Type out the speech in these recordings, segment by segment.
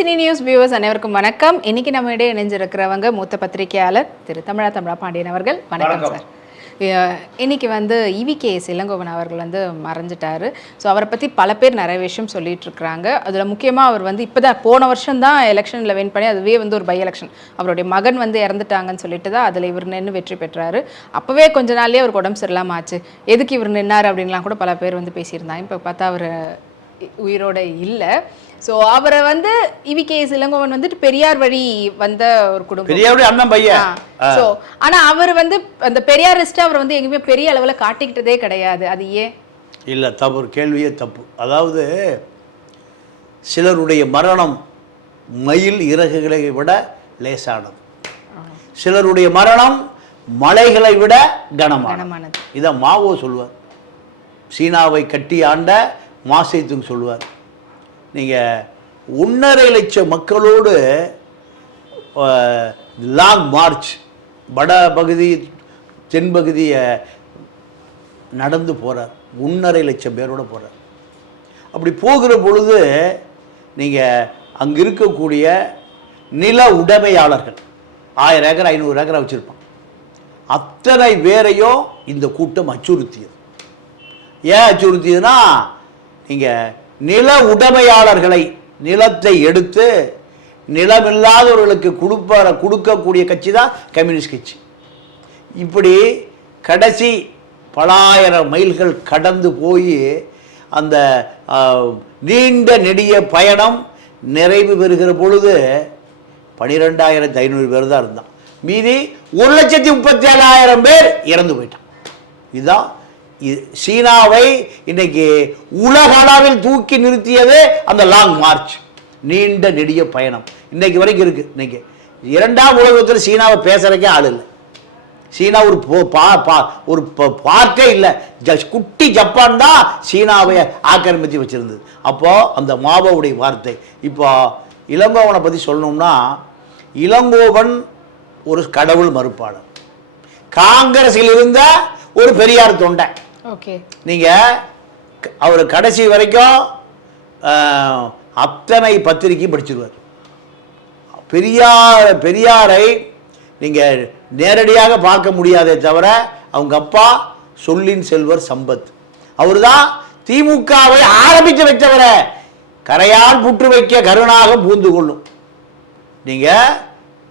Cine news viewers அனைவருக்கும் வணக்கம். இன்னைக்கு நம்ம இடையே இணைஞ்சிருக்கிறவங்க மூத்த பத்திரிகையாளர் திரு தமிழா பாண்டியன் அவர்கள். வணக்கம் சார். இன்னைக்கு EVKS இளங்கோவன் அவர்கள் மறைஞ்சிட்டாரு. ஸோ அவரை பற்றி பல பேர் நிறைய விஷயம் சொல்லிட்டு இருக்கிறாங்க. அதில் முக்கியமாக அவர் இப்போ தான் போன வருஷம் தான் எலெக்ஷனில் வின் பண்ணி அதுவே ஒரு பை எலெக்ஷன் அவருடைய மகன் இறந்துட்டாங்கன்னு சொல்லிட்டு தான் அதில் இவர் நின்று வெற்றி பெற்றாரு. அப்போவே கொஞ்ச நாள்லேயே அவருக்கு உடம்பு சரியில்லாமல் ஆச்சு. எதுக்கு இவர் நின்னார் அப்படின்லாம் கூட பல பேர் பேசியிருந்தாங்க. இப்போ பார்த்தா அவர் உயிரோட இல்லை. ஸோ அவரை EVKS இளங்கோவன் பெரியார் வழி வந்த ஒரு குடும்பம், பெரியாருடைய அண்ணன் பையன். ஸோ ஆனால் அவர் அந்த பெரியாரிஸ்ட்டை அவர் எங்கேயுமே பெரிய அளவில் காட்டிக்கிட்டதே கிடையாது. அது ஏன்? இல்லை, தப்பு, கேள்வியே தப்பு. அதாவது சிலருடைய மரணம் மயில் இறகுகளை விட லேசானது, சிலருடைய மரணம் மலைகளை விட கனமானது. இதை மாவோ சொல்லுவார். சீனாவை கட்டி ஆண்ட மாசேத்துங் சொல்லுவார். நீங்கள் 1.5 லட்சம் மக்களோடு லாங் மார்ச் வட பகுதி தென்பகுதியை நடந்து போகிறார். 1.5 லட்சம் பேரோடு போகிறார். அப்படி போகிற பொழுது நீங்கள் அங்கே இருக்கக்கூடிய நில உடைமையாளர்கள் 1000 ஏக்கர் 500 ஏக்கரை வச்சுருப்பான். அத்தனை பேரையும் இந்த கூட்டம் அச்சுறுத்தியது. ஏன் அச்சுறுத்தியதுன்னா, நீங்கள் நில உடைமையாளர்களை நிலத்தை எடுத்து நிலமில்லாதவர்களுக்கு கொடுக்கக்கூடிய கட்சி தான் கம்யூனிஸ்ட் கட்சி. இப்படி கடைசி பலாயிரம் மைல்கள் கடந்து போய் அந்த நீண்ட நெடிய பயணம் நிறைவு பெறுகிற பொழுது 12,500 பேர் தான் இருந்தான். மீதி 1,37,000 பேர் இறந்து போயிட்டான். இதுதான் சீனாவை இன்னைக்கு உலக அளவில் தூக்கி நிறுத்தியது அந்த லாங் மார்ச், நீண்ட நெடிய பயணம் இன்னைக்கு வரைக்கும் இருக்கு. இன்னைக்கு 2ஆம் உலகத்தில் சீனாவை பேசுறதுக்கே ஆள் இல்லை. சீனா ஒரு பார்ட்டே இல்லை. குட்டி ஜப்பான் தான் சீனாவை ஆக்கிரமித்து வச்சிருந்தது. அப்போ அந்த மாவோவுடைய வார்த்தை. இப்போ இளங்கோவனை பற்றி சொல்லணும்னா, இளங்கோவன் ஒரு கடவுள் மறுப்பாளர், காங்கிரஸில் இருந்த ஒரு பெரியார் தொண்டை. நீங்க அவர் கடைசி வரைக்கும் அத்தனை பத்திரிகை படிச்சிருவார். பெரியாரை நீங்க நேரடியாக பார்க்க முடியாதே தவிர, அவங்க அப்பா சொல்லின் செல்வர் சம்பத், அவர் தான் திமுகவை ஆரம்பித்து வைத்தவரை. கரையான் புற்று வைக்க கருணாக பூந்து கொள்ளும். நீங்க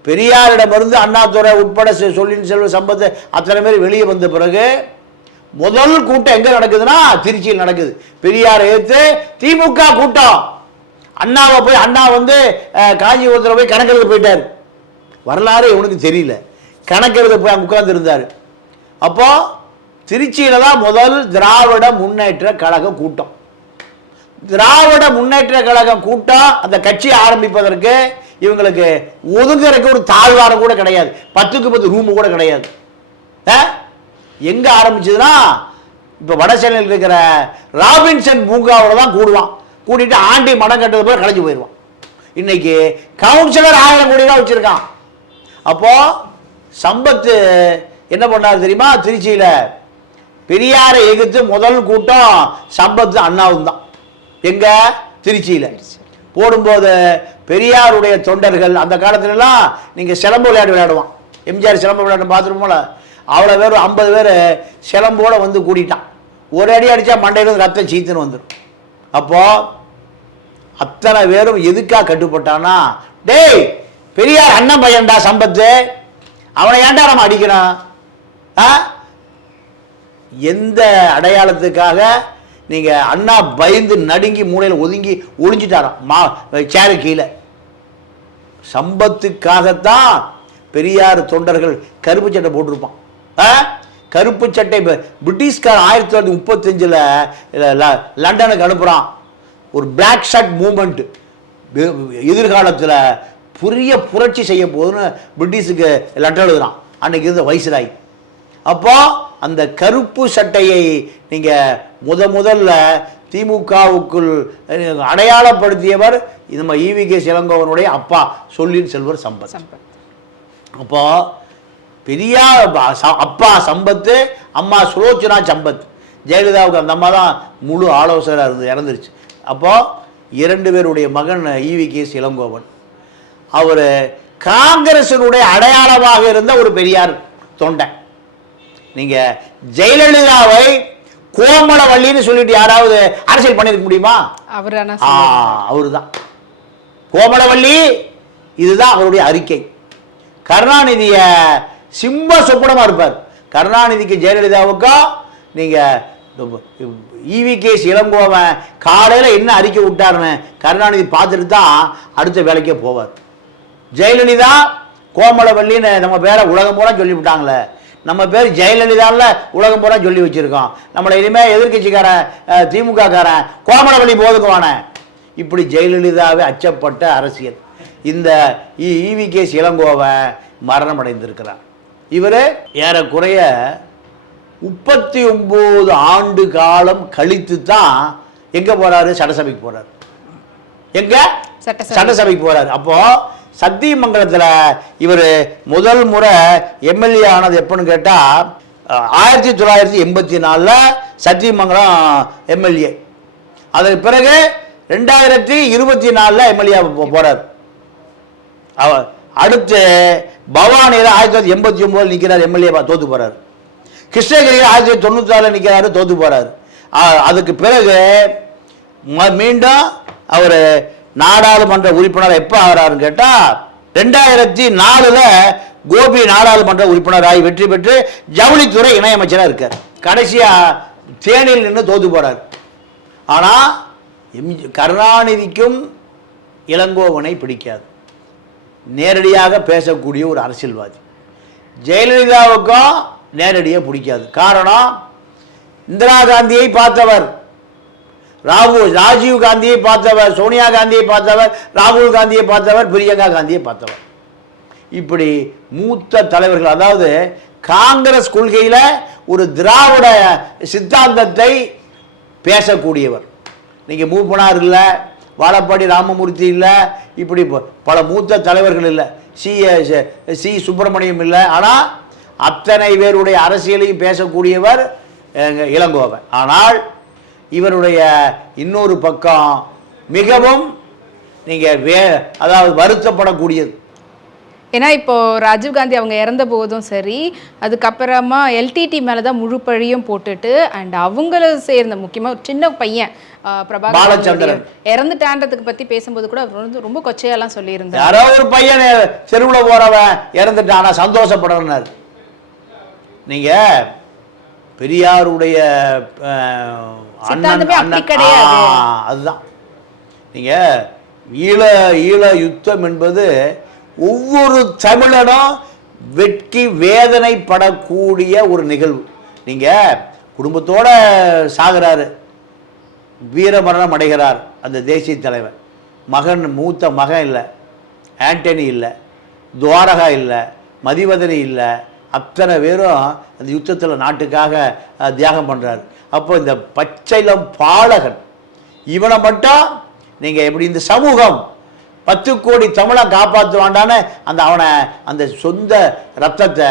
பெரியாரிடமிருந்து அண்ணாதுரை உட்பட சொல்லின் செல்வர் சம்பத் அத்தனை பேர் வெளியே வந்த பிறகு முதல் கூட்டம் எங்க நடக்குதுன்னா திருச்சியில் நடக்குது. பெரியாரை ஏற்று திமுக கூட்டம். அண்ணாவை போய் அண்ணா காஞ்சிபுரத்தில் போய் கணக்கெழுத போயிட்டார். வரலாறு இவனுக்கு தெரியல. கணக்கெழுத போய் அங்கே உட்கார்ந்து இருந்தார். அப்போ திருச்சியில தான் முதல் திராவிட முன்னேற்ற கழக கூட்டம். திராவிட முன்னேற்ற கழக கூட்டம் அந்த கட்சியை ஆரம்பிப்பதற்கு இவங்களுக்கு ஒதுங்குறதுக்கு ஒரு தாழ்வாரம் கூட கிடையாது. 10க்கு 10 ரூம் கூட கிடையாது. எங்க ஆரம்பிச்சதுன்னா, இப்ப வட சென்னையில் இருக்கிற ராபின்சன் பூங்காவில் தான் கூடுவான். கூட்டிட்டு ஆண்டி மடம் கட்டது போய் கலைஞ்சு போயிடுவான். இன்னைக்கு கவுன்சிலர் 1000 கோடி தான் வச்சிருக்கான். அப்போ சம்பத்து என்ன பண்ணாரு தெரியுமா? திருச்சியில பெரியாரை எதிர்த்து முதல் கூட்டம் சம்பத்து அண்ணாவும் தான். எங்க திருச்சியில போடும்போது பெரியாருடைய தொண்டர்கள் அந்த காலத்துல எல்லாம் நீங்க சிலம்பு விளையாடுவான். எம்ஜிஆர் சிலம்பு விளையாட்டு பார்த்துருப்போம்ல, அவ்வளோ பேர் 50 பேர் சிலம்போட கூட்டிட்டான். ஒரு அடி அடித்தா மண்டையிலிருந்து ரத்தம் சீத்துன்னு வந்துடும். அப்போ அத்தனை பேரும் எதுக்காக கட்டுப்பட்டான்னா, டேய் பெரியார் அண்ணன் பையன்டா சம்பத்து, அவனை ஏன்டா நம்ம அடிக்கிறான்? எந்த அடையாளத்துக்காக? நீங்க அண்ணா பயந்து நடுங்கி மூலையில் ஒதுங்கி ஒளிஞ்சிட்டாராம் சேரு கீழே. சம்பத்துக்காகத்தான் பெரியார் தொண்டர்கள் கருப்பு சட்டை போட்டிருப்பான். கருப்பு சட்டை பிரிட்டிஷ்கார் 1935 லண்டனுக்கு அனுப்புறான். ஒரு பிளாக் ஷர்ட் மூவ்மெண்ட் எதிர்காலத்தில் பெரிய புரட்சி செய்ய போகுதுன்னு பிரிட்டிஷுக்கு லெட்டர் எழுதுறான் அன்னைக்கு இருந்த வைஸ்ராய். அப்போ அந்த கருப்பு சட்டையை நீங்க முதல்ல திமுகவுக்குள் அடையாளப்படுத்தியவர் நம்ம EVKS இளங்கோவனுடைய அப்பா சொல்லின் செல்வர் சம்பத். அப்போ பெரியார் அப்பா சம்பத்து, அம்மா சுலோச்சனா சம்பத். ஜெயலலிதாவுக்கு அந்த அம்மா தான் முழு ஆலோசகராக இருந்து இறந்துருச்சு. அப்போ 2 பேருடைய மகன் ஈவி.கே.எஸ். இளங்கோவன். அவர் காங்கிரசினுடைய அடையாளமாக இருந்த ஒரு பெரியார் தொண்டை. நீங்கள் ஜெயலலிதாவை கோமலவள்ளின்னு சொல்லிட்டு யாராவது அரசியல் பண்ணிருக்க முடியுமா? அவரு தான் கோமலவள்ளி. இதுதான் அவருடைய அறிக்கை. கருணாநிதிய சிம்ம சொப்பனமா இருப்பார். கருணாநிதிக்கு ஜெயலலிதாவுக்கும் நீங்க ஈவி.கே.எஸ். இளங்கோவன் காலையில் என்ன அறிக்கை விட்டாருன்னு கருணாநிதி பார்த்துட்டு தான் அடுத்த வேலைக்கே போவார். ஜெயலலிதா கோமலவள்ளின்னு நம்ம பேரை உலகம் பூரா சொல்லி விட்டாங்களே, நம்ம பேர் ஜெயலலிதாவில் உலகம் பூரா சொல்லி வச்சிருக்கோம். நம்மளை இனிமேல் எதிர்கட்சிக்காரன் திமுககாரன் கோமலவள்ளி போதுக்குவான. இப்படி ஜெயலலிதாவே அச்சப்பட்ட அரசியல். இந்த ஈவி.கே.எஸ். இளங்கோவன் மரணம் அடைந்திருக்கிறார். இவர் ஏறக்குறைய 39 ஆண்டு காலம் கழித்து தான் எங்க போறாரு? சட்டசபைக்கு போறாரு. எங்க? சட்டசபைக்கு போறாரு. அப்போ சத்தியமங்கலத்தில் இவர் முதல் முறை எம்எல்ஏ ஆனது எப்பன்னு கேட்டா 1984 சத்தியமங்கலம் எம்எல்ஏ. அதற்கு பிறகு 2024 எம்எல்ஏ போறார். அடுத்து பவானியில் 1989 நிற்கிறார் எம்எல்ஏ, தோத்து போறார். கிருஷ்ணகிரியில் 1996 நிற்கிறாரு, தோத்து போறார். அதுக்கு பிறகு மீண்டும் அவர் நாடாளுமன்ற உறுப்பினர் எப்போ ஆகிறாருன்னு கேட்டால் 2004 கோபி நாடாளுமன்ற உறுப்பினராகி வெற்றி பெற்று ஜவுளித்துறை இணையமைச்சராக இருக்கார். கடைசியாக தேனியில் நின்று தோத்து போறார். ஆனால் கருணாநிதிக்கும் இளங்கோவனை பிடிக்காது. நேரடியாக பேசக்கூடிய ஒரு அரசியல்வாதி. ஜெயலலிதாவுக்கும் நேரடியாக பிடிக்காது. காரணம், இந்திரா காந்தியை பார்த்தவர், ராஜீவ் காந்தியை பார்த்தவர், சோனியா காந்தியை பார்த்தவர், ராகுல் காந்தியை பார்த்தவர், பிரியங்கா காந்தியை பார்த்தவர். இப்படி மூத்த தலைவர்கள், அதாவது காங்கிரஸ் கொள்கையில் ஒரு திராவிட சித்தாந்தத்தை பேசக்கூடியவர். நீங்கள் மூப்பனார் இல்லை, வாழப்பாடி ராமமூர்த்தி இல்லை, இப்படி பல மூத்த தலைவர்கள் இல்லை, சி சுப்பிரமணியம் இல்லை. ஆனால் அத்தனை பேருடைய அரசியலையும் பேசக்கூடியவர் இளங்கோவன். ஆனால் இவருடைய இன்னொரு பக்கம் மிகவும் நீங்கள் அதாவது வருத்தப்படக்கூடியது. ஏன்னா இப்போ ராஜீவ்காந்தி அவங்க இறந்த போதும் சரி, அதுக்கப்புறமா எல்டிடி மேலே தான் முழு பழியும் போட்டுட்டு அண்ட் அவங்கள சேர்ந்த முக்கியமாக சின்ன பையன் பாலச்சந்திரன் இறந்துட்டான்றதுக்கு பற்றி பேசும்போது கூட அவர் வந்து ரொம்ப கொச்சையெல்லாம் சொல்லியிருந்தார். யாரோ ஒரு பையன் தெருவில் போறவன் இறந்துட்டானா சந்தோஷப்படணும். நீங்க பெரியாருடைய அதுதான் நீங்க ஈழ யுத்தம் என்பது ஒவ்வொரு தமிழனும் வெட்கி வேதனைப்படக்கூடிய ஒரு நிகழ்வு. நீங்க குடும்பத்தோட சாகிறாரு, வீரமரணம் அடைகிறார் அந்த தேசிய தலைவர். மகன், மூத்த மகன் இல்லை, ஆண்டனி இல்லை, துவாரகா இல்லை, மதிவதனி இல்லை, அத்தனை பேரும் அந்த யுத்தத்தில் நாட்டுக்காக தியாகம் பண்ணுறாரு. அப்போ இந்த பச்சைலம் பாலகன் இவனை மட்டும் நீங்கள் எப்படி இந்த சமூகம் 10 கோடி தமிழை காப்பாற்றுவாண்டான்னு அவனை அந்த சொந்த ரத்தத்தை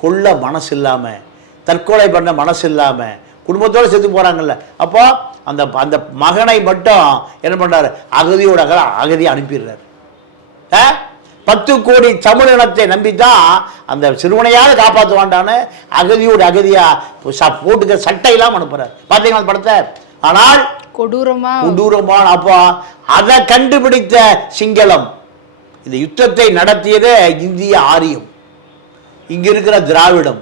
கொல்ல மனசு இல்லாமல், தற்கொலை பண்ண மனசு இல்லாமல் குடும்பத்தோடு செத்து போகிறாங்கல்ல. அப்போ அந்த அந்த மகனை மட்டும் என்ன பண்ணுறாரு? அகதியோட அகதியை அனுப்பிடுறாரு. 10 கோடி தமிழ் இனத்தை நம்பித்தான் அந்த சிறுவனையாவது காப்பாற்றுவாண்டான்னு அகதியோட அகதியா போட்டுக்க சட்டையெல்லாம் அனுப்புறாரு. பார்த்தீங்களா அந்த படத்தை? ஆனால் கொடூரமான அப்போ அதை கண்டுபிடித்த சிங்களம், இந்த யுத்தத்தை நடத்தியதே இந்திய ஆரியம், இங்க இருக்கிற திராவிடம்,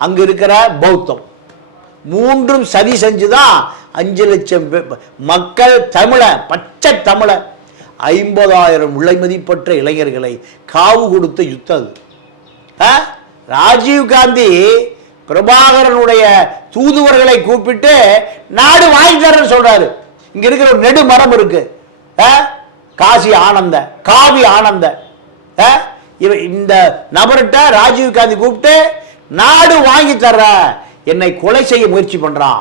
அங்க இருக்கிற பௌத்தம், மூன்றும் சதி செஞ்சுதான் 5 லட்சம் மக்கள் தமிழ, பச்சை தமிழ 50,000 விலை மதிப்பற்ற இளைஞர்களை காவு கொடுத்த யுத்தம். ராஜீவ் காந்தி பிரபாகரனுடைய தூதுவர்களை கூப்பிட்டு நாடு வாங்கி தரேன்னு சொல்றாரு. இங்க இருக்கிற ஒரு நெடு மரம் இருக்கு, காசி ஆனந்த, காவி ஆனந்த. இந்த நபர்கிட்ட ராஜீவ் காந்தி கூப்பிட்டு நாடு வாங்கி தர்ற, என்னை கொலை செய்ய முயற்சி பண்றான்,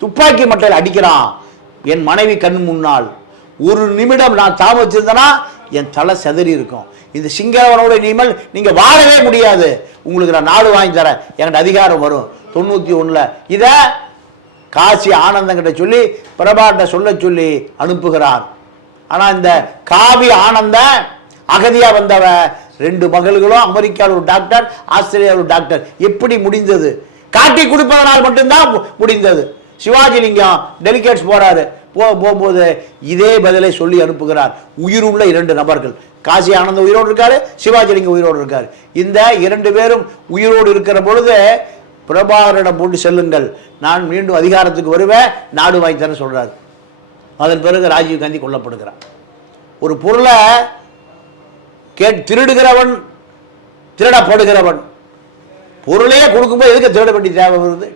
துப்பாக்கி மட்டையில் அடிக்கிறான், என் மனைவி கண் முன்னால் ஒரு நிமிடம் நான் தாமதிச்சிருந்தேன்னா என் தலை செதறி இருக்கும். இந்த சிங்களவனோட இனிமேல் நீங்க வாழவே முடியாது, உங்களுக்கு நான் நாடு வாங்கி தரேன், எனக்கு அதிகாரம் வரும் 91. இதை காசி ஆனந்தங்கிட்ட சொல்லி பிரபாட்ட சொல்ல சொல்லி அனுப்புகிறார். ஆனால் இந்த காவி ஆனந்த அகதியா வந்தவ 2 மகள்களும் அமெரிக்காவில் ஒரு டாக்டர், ஆஸ்திரேலியாவில் ஒரு டாக்டர். எப்படி முடிந்தது? காட்டி கொடுப்பதனால் மட்டும்தான் முடிந்தது. சிவாஜிலிங்கம் டெலிகேட்ஸ் போறாரு, போகும்போது இதே பதிலை சொல்லி அனுப்புகிறார். உயிருள்ள 2 நபர்கள், காசி ஆனந்த உயிரோடு இருக்காரு, சிவாஜிலிங்கம் உயிரோடு இருக்காரு. இந்த 2 பேரும் உயிரோடு இருக்கிற பொழுது பிரபாகரிடம் போட்டு செல்லுங்கள், நான் மீண்டும் அதிகாரத்துக்கு வருவேன், நாடு வாங்கி தர சொல்றாரு. அதன் பிறகு ராஜீவ் காந்தி கொல்லப்படுகிறார். ஒரு பொருளை திருடுகிறவன், திருடப்படுகிறவன், பொருளையே கொடுக்கும்போது எதுக்கு திருட வேண்டிய தேவை வருது?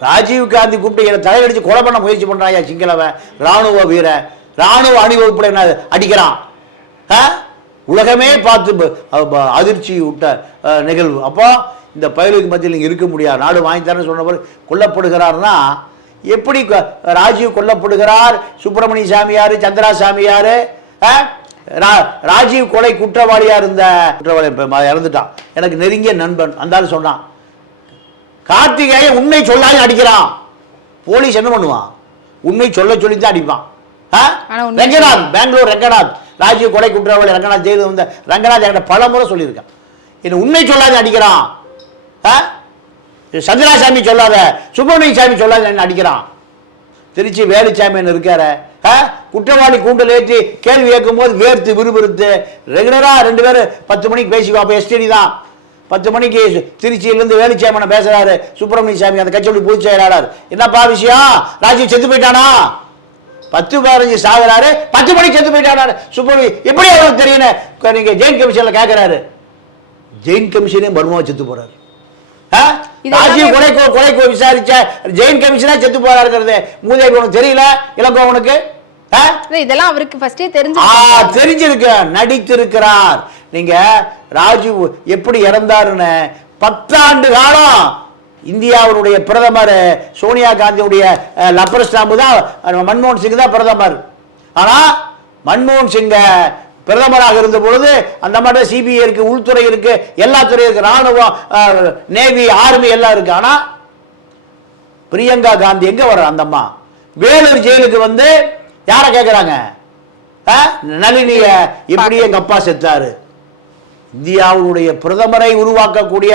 ராஜீவ் காந்தி கூப்பிட்டு தலையடிச்சு கொலை பண்ண முயற்சி பண்றாயா சிங்களவன், ராணுவ வீரன், ராணுவ அணிவகுப்புல என்ன அடிக்கிறான். உலகமே பார்த்து அதிர்ச்சி விட்ட நிகழ்வு. அப்போ இந்த பயலுக்கு மத்தியில் இங்கே இருக்க முடியாது, நாடு வாங்கி தரேன்னு சொன்னவர் கொல்லப்படுகிறார்னா எப்படி ராஜீவ் கொல்லப்படுகிறார்? சுப்பிரமணிய சாமியார், சந்திரா சாமியார், ராஜீவ் கொலை குற்றவாளியா இருந்த குற்றவாளி இறந்துட்டான், எனக்கு நெருங்கிய நண்பன். அந்த சொன்னான், கார்த்திகேய உண்மை சொல்லாத அடிக்கிறான். போலீஸ் என்ன பண்ணுவான்? உண்மை சொல்ல சொல்லித்தான் அடிப்பான். ரங்கநாத், பெங்களூர் ரங்கநாத், ராஜீவ் கொலை குற்றவாளி ரங்கநாத் ஜெயிலில் வந்த ரங்கநாத் என்கிட்ட பல முறை சொல்லியிருக்கான், என்ன உண்மை சொல்லாத அடிக்கிறான். சந்திராசாமி சொல்லாத, சுப்பிரமணிய சாமி சொல்லாத என்ன அடிக்கிறான். திருச்சி வேலுச்சாமி இருக்காரு, குற்றவாளி கூண்டில் ஏற்றி கேள்வி கேட்கும் போது வேர்த்து விறுவிறுத்து ரெகுலரா 2 பேரும் 10 மணிக்கு பேசிக்குவோம். அப்போ எஸ்டிடி தான் 10 மணிக்கு திருச்சியிலிருந்து வேலுச்சாமி பேசுறாரு. சுப்பிரமணிய சாமி அந்த கட்சியோட பொதுச் செயலாளர், என்னப்பா விஷயம், ராஜீவ் செத்து போயிட்டானா? 10-15 சாகுறாரு, 10 மணிக்கு செத்து போயிட்டாரு சுப்பிரமணிய. எப்படி அவருக்கு தெரியும்? நீங்க ஜெயின் கமிஷன்ல கேட்கிறாரு, ஜெயின் கமிஷனே மர்மமா செத்து போறாரு. ராஜீவ் கொலைக்கு விசாரிச்ச ஜெயின் கமிஷனா செத்து போறாருங்கிறது மூதேவி உனக்கு தெரியல? இளங்கோவனுக்கு இதெல்லாம் அவருக்கு ஃபர்ஸ்டே தெரிஞ்சிருக்கு, நடித்திருக்கிறார். நீங்க ராஜீவ் எப்படி இறந்தாருன்னு 10 ஆண்டு காலம் இந்தியாவுடைய பிரதமர் சோனியா காந்தியுடைய லப்பர் ஸ்டாம்பு தான் மன்மோகன் சிங் தான் பிரதமர். ஆனா மன்மோகன் சிங்க பிரதமராக இருந்த பொழுது அந்த மாதிரி சிபிஐ இருக்கு, உள்துறை இருக்கு, எல்லா துறையும் இருக்கு, ராணுவம், நேவி, ஆர்மி எல்லாம் இருக்கு. ஆனா பிரியங்கா காந்தி எங்க வர்ற? அந்த அம்மா வேலூர் ஜெயிலுக்கு வந்து யார கேட்கிறாங்க? நளினிய எப்படி எங்க அப்பா செத்தாரு. இந்தியாவுடைய பிரதமரை உருவாக்கக்கூடிய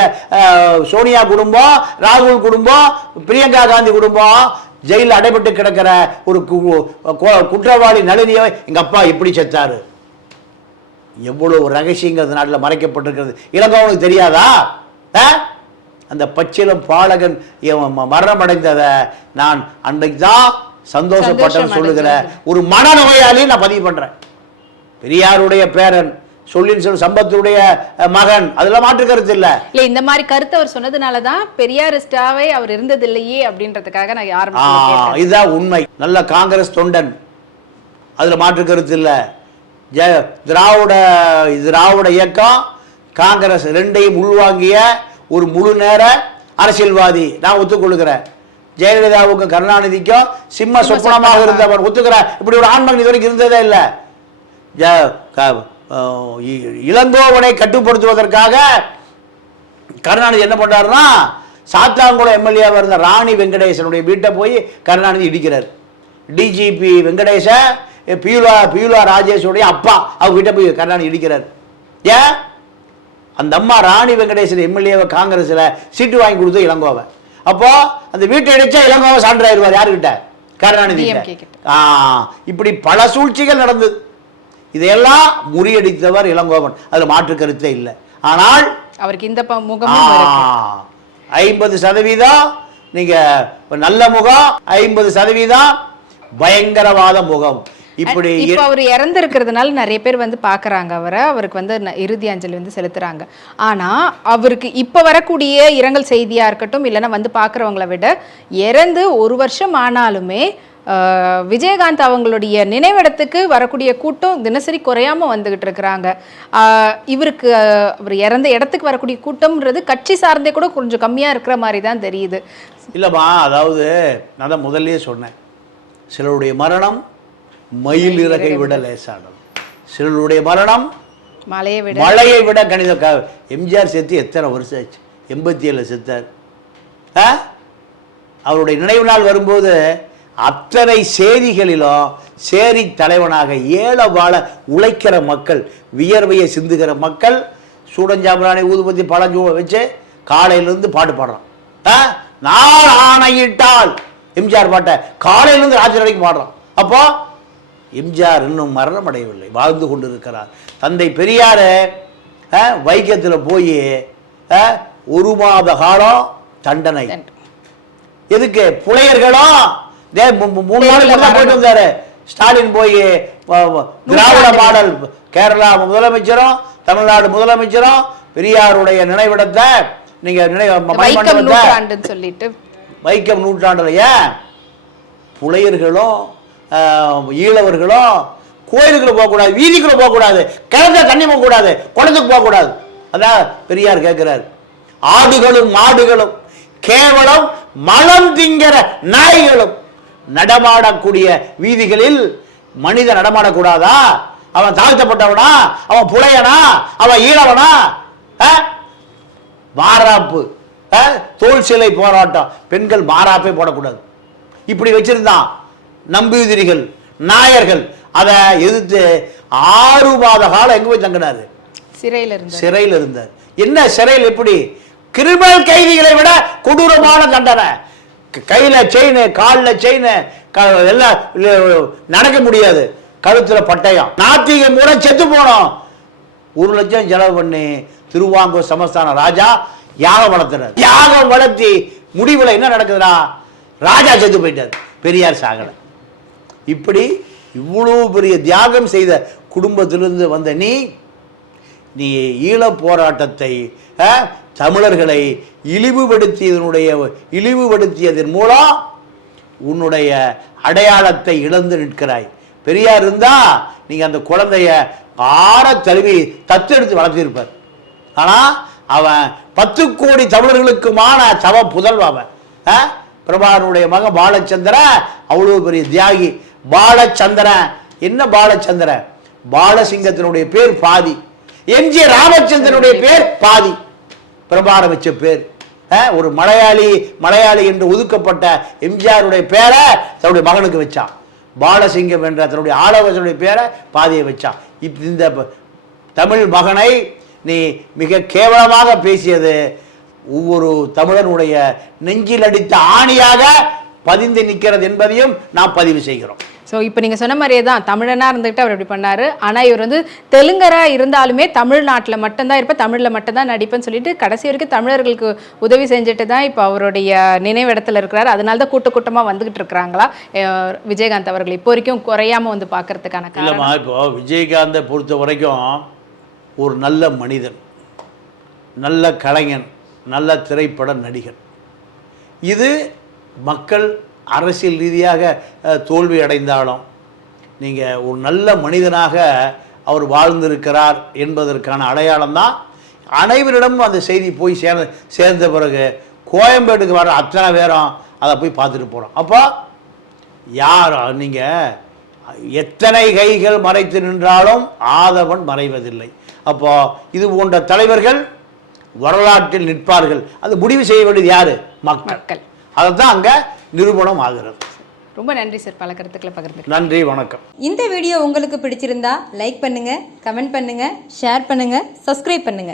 சோனியா குடும்பம், ராகுல் குடும்பம், பிரியங்கா காந்தி குடும்பம் ஜெயிலில் அடைபட்டு கிடக்கிற ஒரு குற்றவாளி நளினியை எங்க அப்பா எப்படி செத்தாரு. எவ்வளவு ரகசியங்கள் அந்த நாட்டில் மறைக்கப்பட்டிருக்கிறது. இளங்கோவனுக்கு தெரியாதா? அந்த பச்சிலம் பாலகன் மரணம் அடைந்ததை நான் அன்றைக்கு தான் சந்தோஷப்பட்டேன்னு சொல்லுகிற ஒரு மனநோயாளி நான் பதிவு பண்றேன். பெரியாருடைய பேரன், சொல்லின் சொல் சம்பத்துடைய மகன், அதெல்லாம் மாற்று கருத்து இல்ல. இந்த மாதிரி கருத்து அவர் சொன்னதுனாலதான் பெரியாரிஸ்டாவே அவர் இருந்தது இல்லையே அப்படின்றதுக்காக நான் யாரும் இதுதான் உண்மை. நல்ல காங்கிரஸ் தொண்டன், அதுல மாற்று கருத்து இல்ல. திராவிட இயக்கம், காங்கிரஸ் 2ஐயும் உள்வாங்கிய ஒரு முழு நேர அரசியல்வாதி நான் ஒத்துக்கொள்கிறேன். ஜெயலலிதாவுக்கும் கருணாநிதிக்கும் சிம்ம சொப்பனமாக இருந்தவர் ஒத்துக்கிறேன். இப்படி ஒரு ஆண்மகன் இதுவரைக்கும் இருந்ததே இல்லை. இளங்கோவனை கட்டுப்படுத்துவதற்காக கருணாநிதி என்ன பண்றாருன்னா, சாத்தான்குளம் எம்எல்ஏவா இருந்த ராணி வெங்கடேசனுடைய வீட்டை போய் கருணாநிதி இடிக்கிறார். டிஜிபி வெங்கடேச பியூலா ராஜேஷுடைய அப்பா அவங்க வீட்டை போய் கருணாநிதி இடிக்கிறார். ஏன்? அந்த அம்மா ராணி வெங்கடேசன் எம்எல்ஏவை காங்கிரஸ்ல சீட்டு வாங்கி கொடுத்து இளங்கோவை. அப்போ அந்த வீட்டை இடிச்சா இளங்கோவை சான்றாயிருவார் யாருக்கிட்ட? கருணாநிதி. இப்படி பல சூழ்ச்சிகள் நடந்தது. இதையெல்லாம் முறியடித்தவர் இளங்கோவன், அதுல மாற்று கருத்தே இல்லை. ஆனால் அவருக்கு இந்த முகமும் 50% நீங்க நல்ல முகம், 50% பயங்கரவாத முகம். இப்படி இப்போ அவர் இறந்திருக்கிறதுனால நிறைய பேர் வந்து பார்க்குறாங்க அவருக்கு வந்து இறுதி அஞ்சலி வந்து செலுத்துறாங்க. ஆனால் அவருக்கு இப்போ வரக்கூடிய இரங்கல் செய்தியாக இருக்கட்டும், இல்லைன்னா வந்து பார்க்குறவங்கள விட இறந்து 1 வருஷம் ஆனாலுமே விஜயகாந்த் அவங்களுடைய நினைவிடத்துக்கு வரக்கூடிய கூட்டம் தினசரி குறையாம வந்துகிட்டு இருக்கிறாங்க. இவருக்கு அவர் இறந்த இடத்துக்கு வரக்கூடிய கூட்டம்ன்றது கட்சி சார்ந்தே கூட கொஞ்சம் கம்மியாக இருக்கிற மாதிரி தான் தெரியுது. இல்லைம்மா, அதாவது நான் தான் முதல்லே சொன்னேன், சிலருடைய மரணம் மயில் இறகை விட லேசானது, சிலருடைய மரணம் மழையை விட கணித. எம்ஜிஆர் செத்து எத்தனை வருஷம் ஆச்சு? 87 செத்தார். அவருடைய நினைவு நாள் வரும்போது அத்தனை செய்திகளிலும் சேரி தலைவனாக ஏழை வாழ உழைக்கிற மக்கள், வியர்வையை சிந்துகிற மக்கள், சூடஞ்சாம்பிராணி ஊதுபத்தி பழஞ்சூ வச்சு காலையிலிருந்து பாட்டு பாடுறான். நாள் ஆணையிட்டால் எம்ஜிஆர் பாட்டை காலையிலிருந்து ராத்திரி வரைக்கும் பாடுறான். அப்போ எம்ஜிஆர் இன்னும் மரணம் அடையவில்லை, வாழ்ந்து கொண்டு இருக்கிறார். தந்தை பெரியார் வைக்கத்தில் போய் 1 மாத காலம் தண்டனை. எதுக்கு? புலையர்களும் 3 நாளைக்கு போயிட்டு வந்தாரு. ஸ்டாலின் போய் திராவிட மாடல் கேரளா முதலமைச்சரும் தமிழ்நாடு முதலமைச்சரும் பெரியாருடைய நினைவிடத்தை நீங்க வைக்கம் நூற்றாண்டுல புலையர்களும் ஈழவர்களும் கோயிலுக்குள்ள போகக்கூடாது, வீதிக்குள்ள போகக்கூடாது, கிணத்துல தண்ணி போகக்கூடாது, குளத்துக்கு போகக்கூடாது. அதான் பெரியார் கேட்கிறார். ஆடுகளும் மாடுகளும் கேவலம் மலம் திங்கிற நாய்களும் நடமாடக்கூடிய வீதிகளில் மனிதன் நடமாடக்கூடாதா? அவன் தாழ்த்தப்பட்டவனா? அவன் புலையனா? அவன் ஈழவனா? மாறாப்பு, தோல் சிலை போராட்டம், பெண்கள் மாறாப்பே போடக்கூடாது, இப்படி வச்சிருந்தான். நம்பூதிரிகள் நாயர்கள் அதை எதிர்த்து 6 மாத காலம் எங்க போய் தங்கினாரு? சிறையில் இருந்தார். என்ன சிறையில்? எப்படி? கிரிமினல் கைதிகளை விட கொடூரமான தண்டனை. கையில செயின், காலில் செயின், எல்லாம் நடக்க முடியாது, கழுத்துல பட்டயம். நாத்திகம் கூட செத்து போனோம். 1 லட்சம் செலவு பண்ணி திருவாங்கூர் சமஸ்தான ராஜா யாகம் வளர்த்துறாரு. யாகம் வளர்த்தி முடிவுல என்ன நடக்குதுன்னா ராஜா செத்து போயிட்டார், பெரியார் சாகல. இப்படி இவ்வளவு பெரிய தியாகம் செய்த குடும்பத்திலிருந்து வந்த நீ ஈழ போராட்டத்தை, தமிழர்களை இழிவுபடுத்தியதன் மூலம் உன்னுடைய அடையாளத்தை இழந்து நிற்கிறாய். பெரியார் இருந்தா நீங்க அந்த குழந்தைய ஆற தழுவி தத்தெடுத்து வளர்த்திருப்பார். ஆனா அவன் 10 கோடி தமிழர்களுக்குமான சவ புதல்வன். பிரபாகரனுடைய மகன் பாலச்சந்திரன் அவ்வளவு பெரிய தியாகி. பாலச்சந்திரன் என்ன? பாலச்சந்திரன் பாலசிங்கத்தினுடைய பேர் பாதி, எம்ஜி ராமச்சந்திரனுடைய பேர் பாதி, பிரபாகரன் வச்ச பேர். ஒரு மலையாளி என்று ஒதுக்கப்பட்ட எம்ஜிஆருடைய பேரை தன்னுடைய மகனுக்கு வச்சான். பாலசிங்கம் என்ற தன்னுடைய ஆளவசனுடைய பேரை பாதியை வச்சான். இந்த தமிழ் மகனை நீ மிக கேவலமாக பேசியது ஒவ்வொரு தமிழனுடைய நெஞ்சில் அடித்த ஆணியாக பதிந்து நிற்கிறது என்பதையும் நாம் பதிவு செய்கிறோம். ஸோ இப்போ நீங்கள் சொன்ன மாதிரியே தான் தமிழனாக இருந்துக்கிட்டு அவர் எப்படி பண்ணார். ஆனால் இவர் வந்து தெலுங்கராக இருந்தாலுமே தமிழ்நாட்டில் மட்டும்தான் இருப்பேன், தமிழில் மட்டும்தான் நடிப்பேன்னு சொல்லிட்டு கடைசி வரைக்கும் தமிழர்களுக்கு உதவி செஞ்சுட்டு தான் இப்போ அவருடைய நினைவிடத்தில் இருக்கிறார். அதனால தான் கூட்டமாக வந்துகிட்டு இருக்கிறாங்களா விஜயகாந்த் அவர்கள் இப்போ வரைக்கும் குறையாமல் வந்து பார்க்கறதுக்கான காரணம்? இல்லைம்மா, இப்போ விஜயகாந்தை பொறுத்த வரைக்கும் ஒரு நல்ல மனிதன், நல்ல கலைஞன், நல்ல திரைப்பட நடிகர். இது மக்கள் அரசியல் ரீதியாக தோல்வி அடைந்தாலும் நீங்கள் ஒரு நல்ல மனிதனாக அவர் வாழ்ந்திருக்கிறார் என்பதற்கான அடையாளம் தான். அனைவரிடமும் அந்த செய்தி போய் சேர்ந்த பிறகு கோயம்பேட்டுக்கு வர அத்தனை பேரும் அதை போய் பார்த்துட்டு போகிறோம். அப்போ யார் நீங்கள் எத்தனை கைகள் மறைத்து நின்றாலும் ஆதவன் மறைவதில்லை. அப்போ இது போன்ற தலைவர்கள் வரலாற்றில் நிற்பார்கள். அது முடிவு செய்ய வேண்டியது யாரு? மக்கள். அதுதான் அங்கே நிரூபணம் ஆகிறது. ரொம்ப நன்றி சார், பல கருத்துக்களை பகிர்ந்து. நன்றி, வணக்கம். இந்த வீடியோ உங்களுக்கு பிடிச்சிருந்தா லைக் பண்ணுங்க, கமெண்ட் பண்ணுங்க, ஷேர் பண்ணுங்க, சப்ஸ்கிரைப் பண்ணுங்க.